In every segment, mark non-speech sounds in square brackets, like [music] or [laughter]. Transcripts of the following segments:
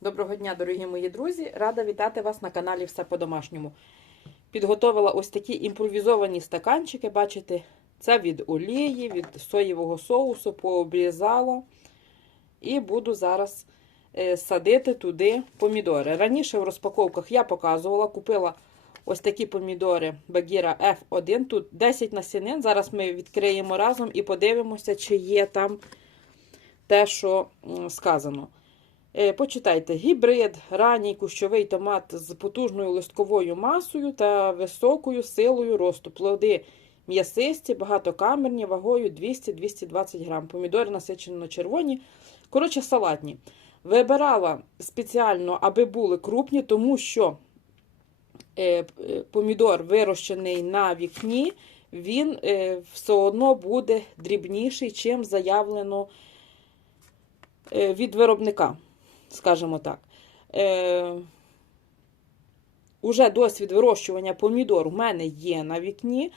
Доброго дня, дорогі мої друзі! Рада вітати вас на каналі Все по-домашньому. Підготовила ось такі імпровізовані стаканчики. Бачите, це від олії, від соєвого соусу, пообрізала. І буду зараз е, садити туди помідори. Раніше в розпаковках я показувала, купила ось такі помідори Багіра F1. Тут 10 насінин. Зараз ми відкриємо разом і подивимося, чи є там те, що сказано. Е, Почитайте, гібрид, ранній кущовий томат з потужною листковою масою та високою силою росту. Плоди м'ясисті, багатокамерні, вагою 200-220 грам. Помідори насичено червоні. Коротше, салатні. Вибирала спеціально, аби були крупні, тому що е, е, помідор вирощений на вікні, він все одно буде дрібніший, чим заявлено від виробника скажімо так. Е, Уже досвід вирощування помідор у мене є на вікні.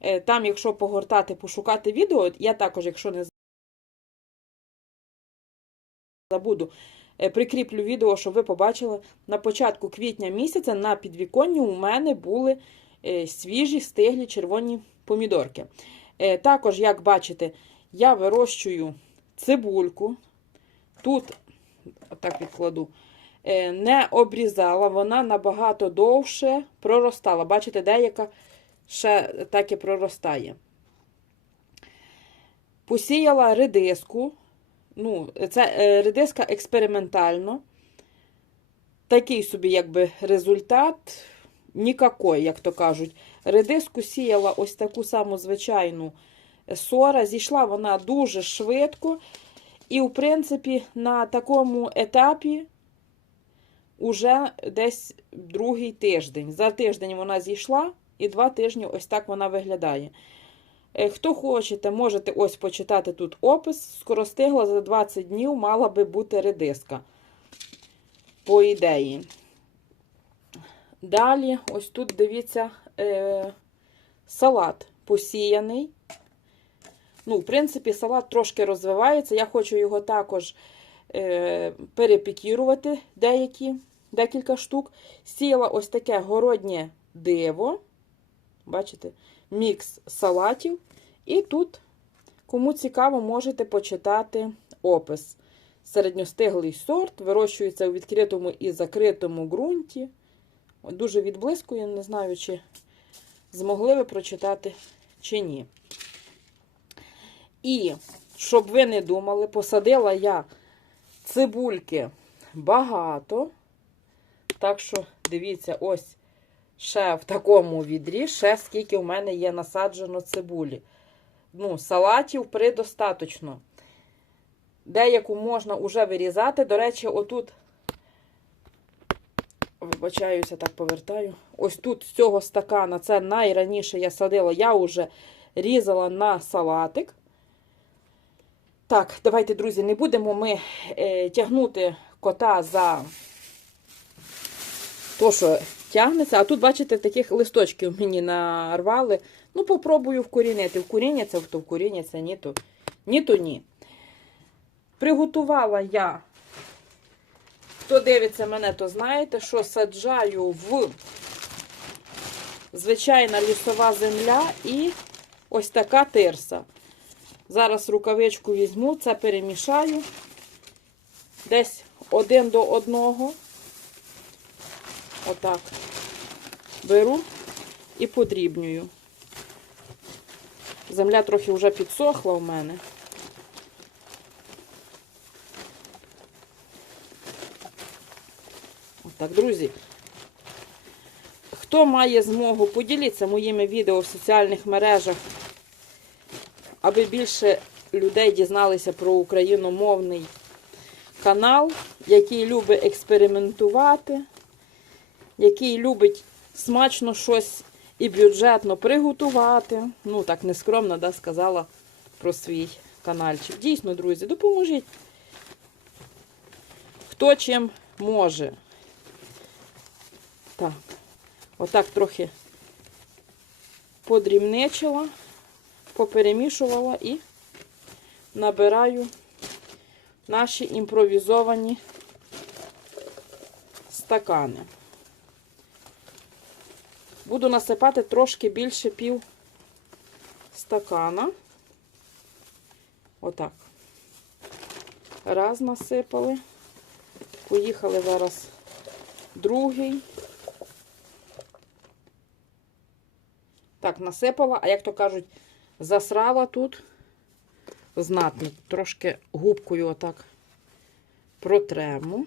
Е, Там, якщо погортати, пошукати відео, я також, якщо не забуду, е, прикріплю відео, щоб ви побачили. На початку квітня місяця на підвіконні у мене були е, свіжі стиглі червоні помідорки. Е, Також, як бачите, я вирощую цибульку. Тут так відкладу, е, не обрізала, вона набагато довше проростала. Бачите, деяка ще так і проростає. Посіяла редиску. Ну, це е, редиска експериментально. Такий собі, якби, результат нікакой, як то кажуть. Редиску сіяла ось таку саму звичайну сора. Зійшла вона дуже швидко. І, в принципі, на такому етапі уже десь другий тиждень. За тиждень вона зійшла, і два тижні ось так вона виглядає. Е, Хто хочете, можете ось почитати тут опис. Скоростигла за 20 днів мала би бути редиска. По ідеї. Далі, ось тут дивіться, е, салат посіяний. Ну, в принципі, салат трошки розвивається. Я хочу його також е, перепікірувати деякі, декілька штук. Сіяла ось таке городнє диво. Бачите, мікс салатів. І тут, кому цікаво, можете почитати опис. Середньостиглий сорт, вирощується у відкритому і закритому ґрунті. Дуже відблискує, не знаю, чи змогли ви прочитати чи ні. І, щоб ви не думали, посадила я цибульки багато. Так що, дивіться, ось ще в такому відрі, ще скільки в мене є насаджено цибулі. Ну, салатів предостаточно. Деяку можна вже вирізати. До речі, отут, вибачаюся, так повертаю. Ось тут з цього стакана, це найраніше я садила, я вже різала на салатик. Так, давайте, друзі, не будемо ми е, тягнути кота за то, що тягнеться. А тут, бачите, таких листочків мені нарвали. Ну, попробую вкорінити. Вкоріняться, то вкоріняться, ні, то ні. То ні. Приготувала я, хто дивиться мене, то знаєте, що саджаю в звичайна лісова земля і ось така тирса. Зараз рукавичку візьму, це перемішаю десь один до одного. Отак. Беру і подрібнюю. Земля трохи вже підсохла у мене. Отак, друзі. Хто має змогу, поділіться моїми відео в соціальних мережах аби більше людей дізналися про україномовний канал, який любить експериментувати, який любить смачно щось і бюджетно приготувати. Ну, так нескромно да, сказала про свій каналчик. Дійсно, друзі, допоможіть. Хто чим може. Так, отак трохи подрібничила поперемішувала і набираю наші імпровізовані стакани. Буду насипати трошки більше пів стакана. Отак. Раз насипали. Поїхали зараз другий. Так, насипала, а як то кажуть, засрала тут знатно. Трошки губкою отак протрему,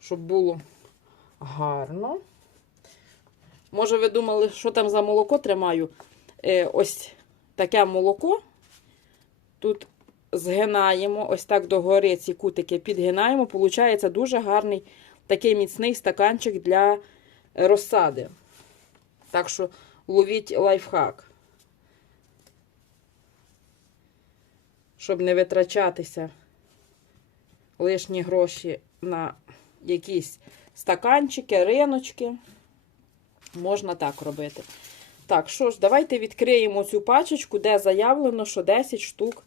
щоб було гарно. Може, ви думали, що там за молоко тримаю? Е, ось таке молоко. Тут згинаємо, ось так догори ці кутики підгинаємо. Получається дуже гарний такий міцний стаканчик для розсади. Так що ловіть лайфхак. Щоб не витрачатися лишні гроші на якісь стаканчики, риночки. Можна так робити. Так, що ж, давайте відкриємо цю пачечку, де заявлено, що 10 штук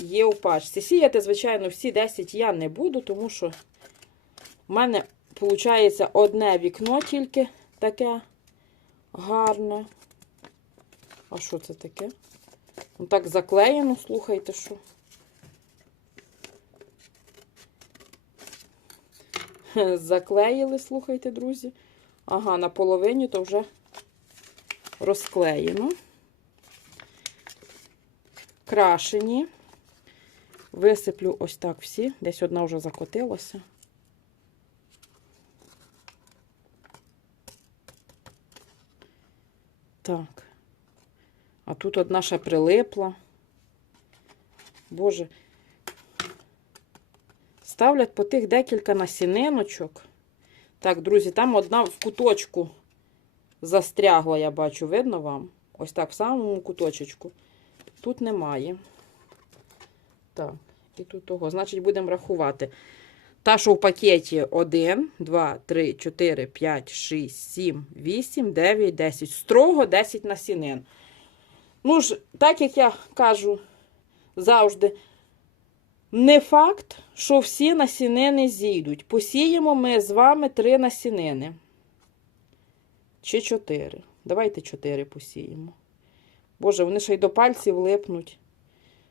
є у пачці. Сіяти, звичайно, всі 10 я не буду, тому що в мене, виходить, одне вікно тільки таке гарне. А що це таке? Ну, так заклеєно, слухайте, що. [laughs] Заклеїли, слухайте, друзі. Ага, на половині то вже розклеєно. Крашені. Висиплю ось так всі. Десь одна вже закотилася. Так. А тут одна ще прилипла. Боже. Ставлять по тих декілька насіниночок. Так, друзі, там одна в куточку застрягла, я бачу, видно вам? Ось так, в самому куточечку. Тут немає. Так, і тут того. Значить, будемо рахувати. Та, що в пакеті 1, 2, 3, 4, 5, 6, 7, 8, 9, 10. Строго 10 насінин. Ну ж, так як я кажу завжди, не факт, що всі насінини зійдуть. Посіємо ми з вами три насінини. Чи чотири. Давайте чотири посіємо. Боже, вони ще й до пальців липнуть.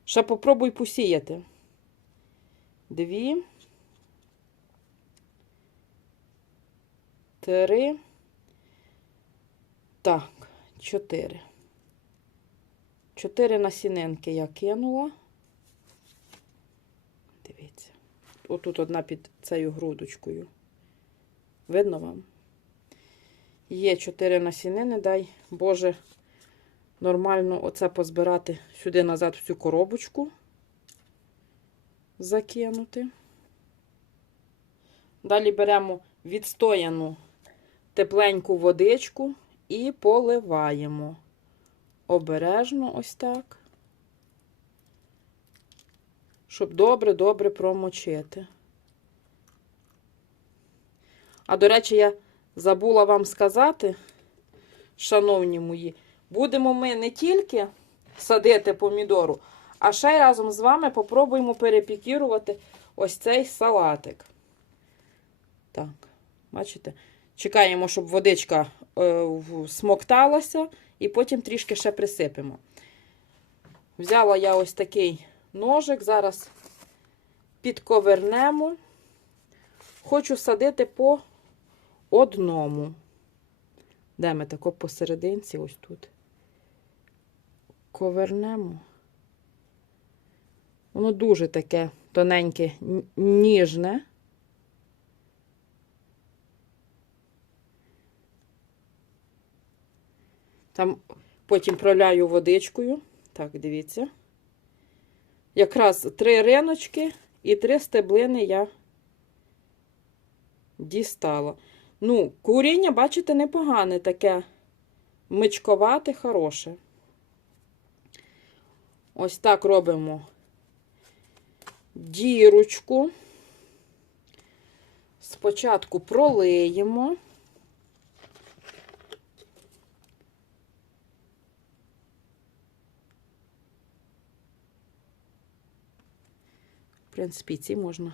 Ще попробуй посіяти. Дві. Три. Так, чотири. Чотири насінинки я кинула. Дивіться. Отут одна під цією грудочкою. Видно вам? Є чотири насінини, дай, Боже, нормально оце позбирати сюди назад в цю коробочку. Закинути. Далі беремо відстояну тепленьку водичку і поливаємо. Обережно ось так щоб добре-добре промочити. А, до речі, я забула вам сказати, шановні мої, будемо ми не тільки садити помідору, а ще й разом з вами попробуємо перепікірувати ось цей салатик. Так, бачите? Чекаємо, щоб водичка е, смокталася, і потім трішки ще присипемо. Взяла я ось такий ножик. Зараз підковернемо. Хочу садити по одному. Де ми тако посерединці, ось тут. Ковернемо. Воно дуже таке тоненьке, ніжне. Там потім проляю водичкою. Так, дивіться. Якраз три риночки і три стеблини я дістала. Ну, куріння, бачите, непогане таке мичковате, хороше. Ось так робимо дірочку. Спочатку пролиємо. Принципі, ці можна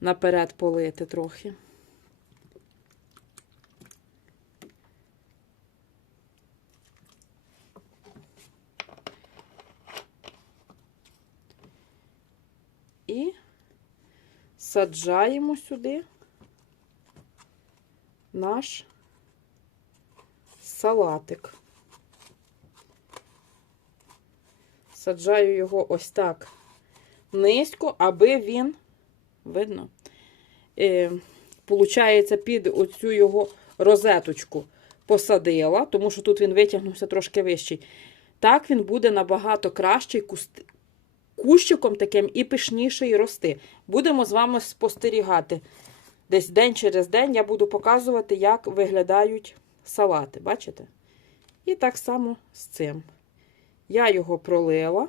наперед полити трохи. І саджаємо сюди наш салатик. Саджаю його ось так низько, аби він, видно, е, получається, під оцю його розеточку посадила, тому що тут він витягнувся трошки вищий. Так він буде набагато кращий куст... кущиком таким і пишніший рости. Будемо з вами спостерігати. Десь день через день я буду показувати, як виглядають салати. Бачите? І так само з цим. Я його пролила.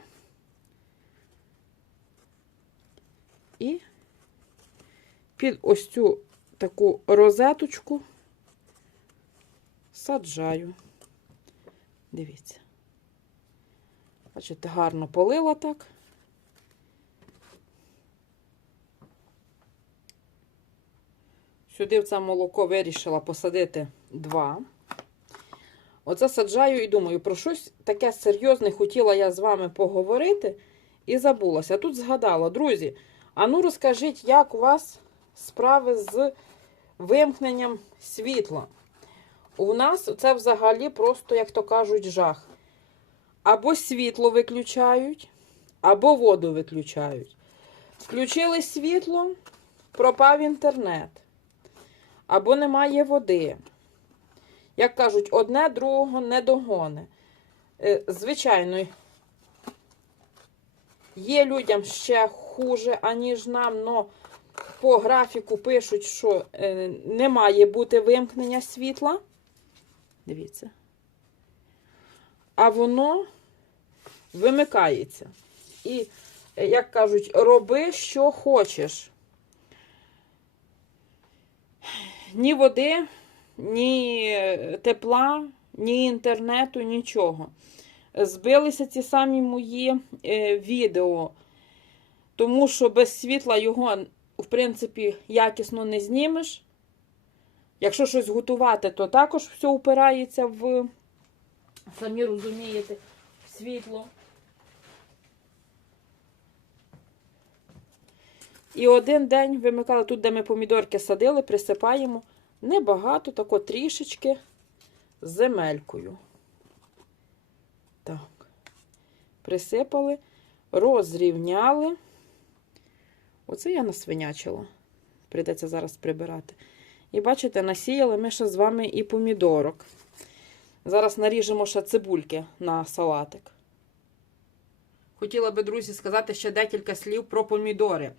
І під ось цю таку розеточку саджаю. Дивіться. Бачите, гарно полила так. Сюди в це молоко вирішила посадити два. Оце саджаю і думаю, про щось таке серйозне хотіла я з вами поговорити і забулася. Тут згадала, друзі, а ну розкажіть, як у вас справи з вимкненням світла? У нас це взагалі просто, як то кажуть, жах. Або світло виключають, або воду виключають. Включили світло, пропав інтернет, або немає води. Як кажуть, одне другого не догоне. Е, Звичайно, є людям ще хуже, аніж нам, але по графіку пишуть, що е, не має бути вимкнення світла. Дивіться. А воно вимикається. І, е, як кажуть, роби, що хочеш. Ні води, ні тепла, ні інтернету, нічого. Збилися ці самі мої е, відео, тому що без світла його, в принципі, якісно не знімеш. Якщо щось готувати, то також все упирається в, самі розумієте, в світло. І один день вимикали тут, де ми помідорки садили, присипаємо небагато, тако трішечки з земелькою. Так, присипали, розрівняли. Оце я насвинячила. Прийдеться зараз прибирати. І бачите, насіяли ми ще з вами і помідорок. Зараз наріжемо ще цибульки на салатик. Хотіла би, друзі, сказати ще декілька слів про помідори.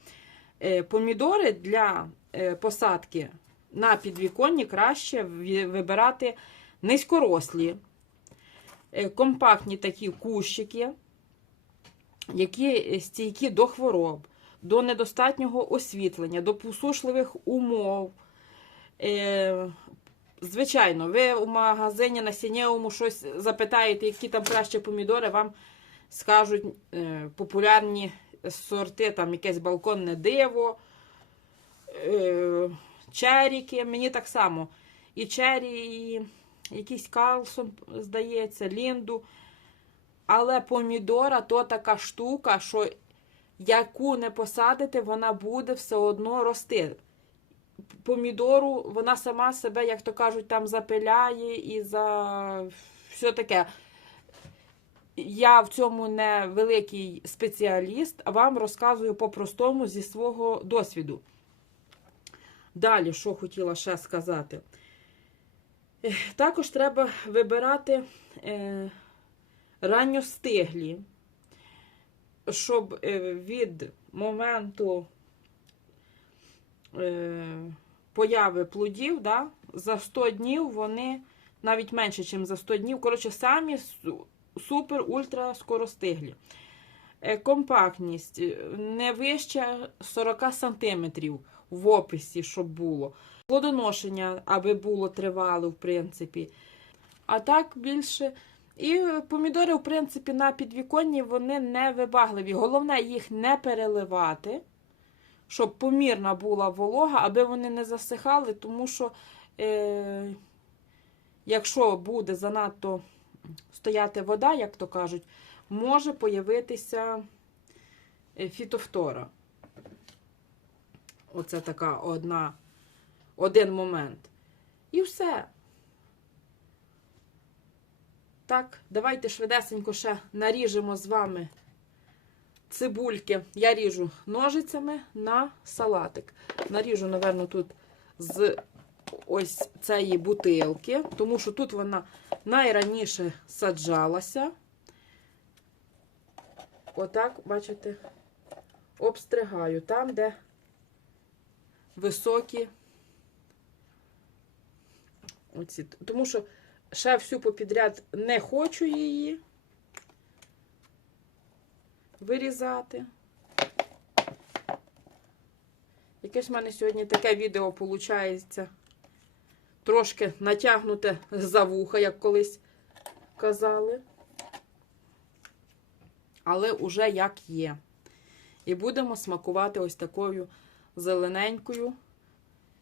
Е, Помідори для е, посадки на підвіконні краще вибирати низькорослі, е, компактні такі кущики, які стійкі до хвороб, до недостатнього освітлення, до посушливих умов. Е, Звичайно, ви у магазині на сінєвому щось запитаєте, які там краще помідори, вам скажуть е, популярні сорти, там якесь балконне диво, е, черіки. Мені так само. І чері, і якийсь калсон, здається, лінду. Але помідора то така штука, що яку не посадите, вона буде все одно рости. Помідору вона сама себе, як то кажуть, там запиляє і за все таке. Я в цьому не великий спеціаліст, а вам розказую по-простому зі свого досвіду. Далі, що хотіла ще сказати. Також треба вибирати е, ранньостиглі, щоб е, від моменту е, появи плодів, да, за 100 днів вони навіть менше, ніж за 100 днів. Коротше, самі супер-ультра скоростиглі. Е, Компактність не вище 40 см в описі, щоб було. Плодоношення, аби було тривало, в принципі. А так більше. І е, помідори, в принципі, на підвіконні вони не вибагливі. Головне їх не переливати, щоб помірна була волога, аби вони не засихали, тому що е, якщо буде занадто стояти вода, як то кажуть, може появитися е, фітофтора. Оце така одна, один момент. І все. Так, давайте швидесенько ще наріжемо з вами цибульки. Я ріжу ножицями на салатик. Наріжу, напевно, тут з ось цієї бутилки, тому що тут вона найраніше саджалася. Отак, бачите, обстригаю там, де високі. Оці. Тому що ще всю попідряд не хочу її вирізати. Якесь в мене сьогодні таке відео виходить. Трошки натягнуте за вуха, як колись казали. Але уже як є. І будемо смакувати ось такою зелененькою,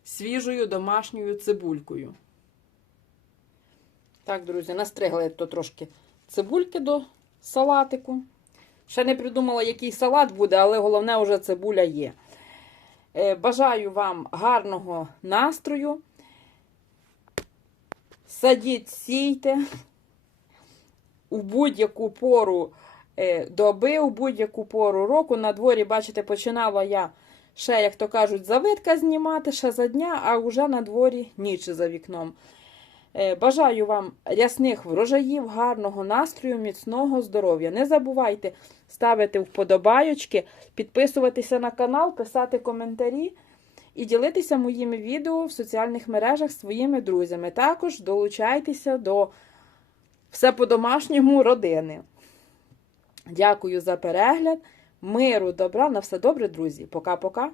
свіжою домашньою цибулькою. Так, друзі, настригли то трошки цибульки до салатику. Ще не придумала, який салат буде, але головне, вже цибуля є. Е, Бажаю вам гарного настрою. Садіть, сійте у будь-яку пору е, доби, у будь-яку пору року. На дворі, бачите, починала я ще, як то кажуть, завитка знімати, ще за дня, а вже на дворі ніч за вікном. Е, Бажаю вам рясних врожаїв, гарного настрою, міцного здоров'я. Не забувайте ставити вподобайочки, підписуватися на канал, писати коментарі і ділитися моїми відео в соціальних мережах своїми друзями. Також долучайтеся до все по-домашньому родини. Дякую за перегляд. Миру, добра, на все добре, друзі. Пока-пока.